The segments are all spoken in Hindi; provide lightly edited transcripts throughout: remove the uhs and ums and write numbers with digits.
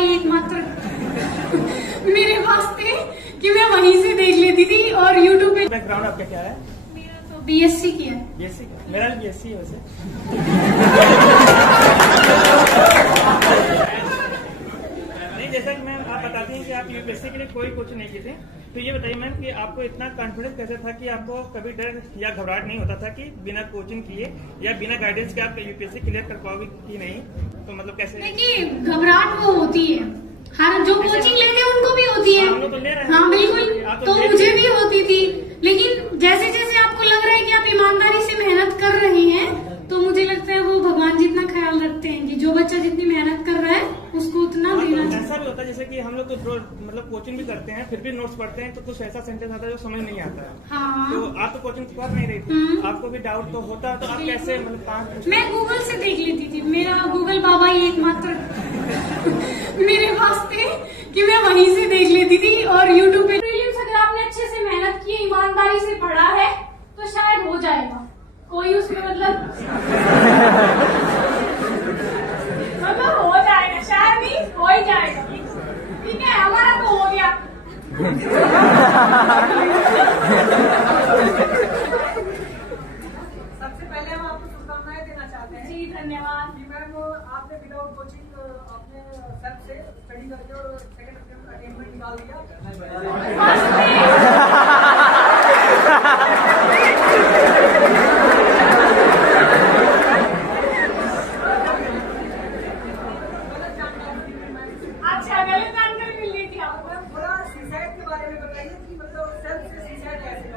ही एकमात्र मेरे पास थे कि मैं वहीं से देख लेती थी। और यूट्यूब पे बैकग्राउंड आपका क्या है? मेरा तो बीएससी किया है। बीएससी? मेरा भी बीएससी है वैसे। नहीं, जैसा कि मैम आप बताती हैं कि आप यूपीएससी के लिए कोई कोचिंग नहीं की थी, तो ये बताइए मैम कि आपको इतना कॉन्फिडेंस कैसे था कि आपको कभी डर या घबराहट नहीं होता था कि बिना कोचिंग किए या बिना गाइडेंस के आप यूपीएससी क्लियर कर पाओगे कि नहीं? तो मतलब कैसे? देखिए, घबराहट वो होती है, हर जो कोचिंग लेते हैं उनको भी होती है। हम लोग तो ले रहे हैं। हाँ बिल्कुल, तो मुझे भी होती थी, लेकिन जैसे जैसे आपको लग रहा है कि आप ईमानदारी से मेहनत कर रहे हैं, तो मुझे लगता है वो भगवान जितना ख्याल रखते हैं कि जो बच्चा जितनी मेहनत कर रहा है उसको उतना देना चाहिए। ऐसा भी होता है जैसे कि हम लोग तो मतलब कोचिंग भी करते हैं, फिर भी नोट्स पढ़ते हैं, तो कुछ ऐसा सेंटेंस आता है जो समझ नहीं आता है। हाँ। तो आप तो कोचिंग कर नहीं रही थी, आपको भी डाउट तो होता, तो आप कैसे मतलब कहाँ? मैं गूगल से देख लेती थी, मेरा गूगल बाबा ही एकमात्र मेरे पास थे कि मैं वहीं से देख लेती थी। और यूट्यूब पे प्रीलिम्स अगर आपने अच्छे से मेहनत की, ईमानदारी से पढ़ा है, तो शायद हो जाएगा। कोई उसमें मतलब हो जाएगा, शायद नहीं, हो ही जाएगा। ठीक है, हमारा तो हो गया। सबसे पहले हम आपको शुभकामनाएं देना चाहते हैं। जी धन्यवाद। जी मैम, आपने विदाउट कोचिंग आपने सेल्फ से स्टडी करके और सेकंड अटेम्प्ट निकाल दिया। अच्छा, गलत जानकारी मिल रही थी आपको। थोड़ा सीसैट के बारे में बताइए कि मतलब सेल्फ से सीसैट कैसे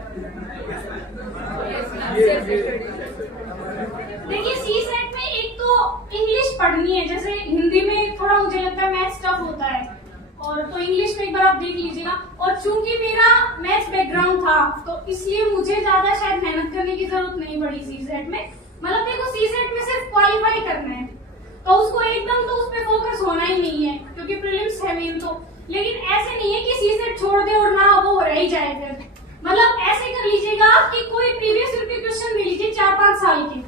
देखिए, सी सेट में एक तो इंग्लिश पढ़नी है, जैसे हिंदी में थोड़ा मुझे लगता है मैथ्स टफ होता है, और तो इंग्लिश में एक बार आप देख लीजिएगा। और चूंकि मेरा मैथ्स बैकग्राउंड था, तो इसलिए मुझे ज्यादा शायद मेहनत करने की जरूरत नहीं पड़ी सी सेट में। मतलब देखो, सी सेट में सिर्फ क्वालिफाई करना है, तो उसको एकदम तो उस पर फोकस होना ही नहीं है, क्योंकि प्रीलिम्स है मेन तो। लेकिन ऐसे नहीं है कि सी सेट छोड़ दे और ना वो रह ही जाए। फिर मतलब ऐसे कर लीजिएगा कि कोई प्रीवियस ईयर के क्वेश्चन ले लीजिए 4-5 साल के,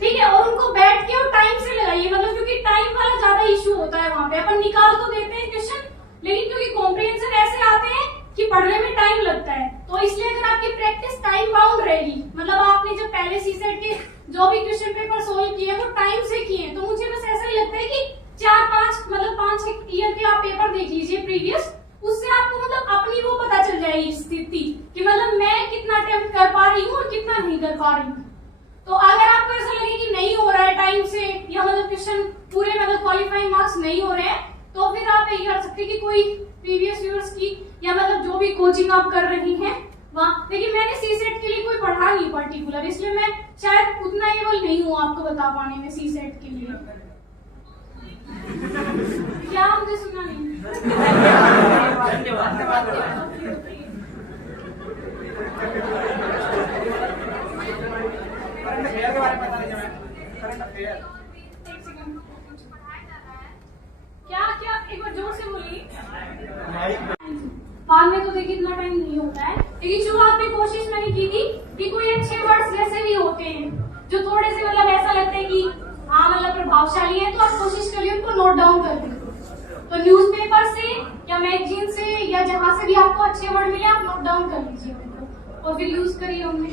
ठीक है, और उनको बैठ के और टाइम से लगाइए। मतलब क्योंकि टाइम वाला ज्यादा इशू होता है वहां पे। अपन निकाल तो देते हैं क्वेश्चन, लेकिन क्योंकि कॉम्प्रिहेंशन ऐसे आते हैं कि पढ़ने में टाइम लगता है, तो इसलिए अगर आपकी प्रैक्टिस टाइम बाउंड रहेगी, मतलब आपने जब पहले सी सेट के जो भी क्वेश्चन पेपर सोल्व किए वो टाइम से किए, तो मुझे बस ऐसा ही लगता है कि 4-5 मतलब 5-6 ईयर के आप पेपर देख लीजिए प्रीवियस, उससे आपको मतलब अपनी वो पता चल जाएगी स्थिति कि मतलब मैं कितना अटेम्प्ट कर पा रही हूँ और कितना नहीं कर पा रही हूँ। तो अगर आपको ऐसा लगे कि नहीं हो रहा है टाइम से, या मतलब क्वेश्चन पूरे मतलब क्वालिफाइंग मार्क्स नहीं हो रहे हैं, तो फिर आप ये कर सकते हैं कि कोई प्रीवियस ईयर्स की या मतलब जो भी कोचिंग आप कर रही हैं वहाँ। लेकिन मैंने सी सेट के लिए कोई पढ़ा नहीं पर्टिकुलर, इसलिए मैं शायद उतना एबल नहीं हूँ आपको बता पाने में सी सेट के लिए। क्या मुझे सुना नहीं? क्या क्या एक बार जोर से बोलिए। बाद में तो देखिए इतना टाइम नहीं होता है, लेकिन शुरुआत में कोशिश मैंने की थी कि कोई अच्छे वर्ड्स जैसे भी होते हैं जो थोड़े से मतलब ऐसा लगता है कि हाँ मतलब प्रभावशाली है, तो आप कोशिश करिए उनको नोट डाउन कर लीजिए। तो न्यूज़पेपर से या मैगजीन से या जहाँ से भी आपको अच्छे वर्ड मिले आप नोट डाउन कर लीजिए उनको और फिर यूज करिए उनमें।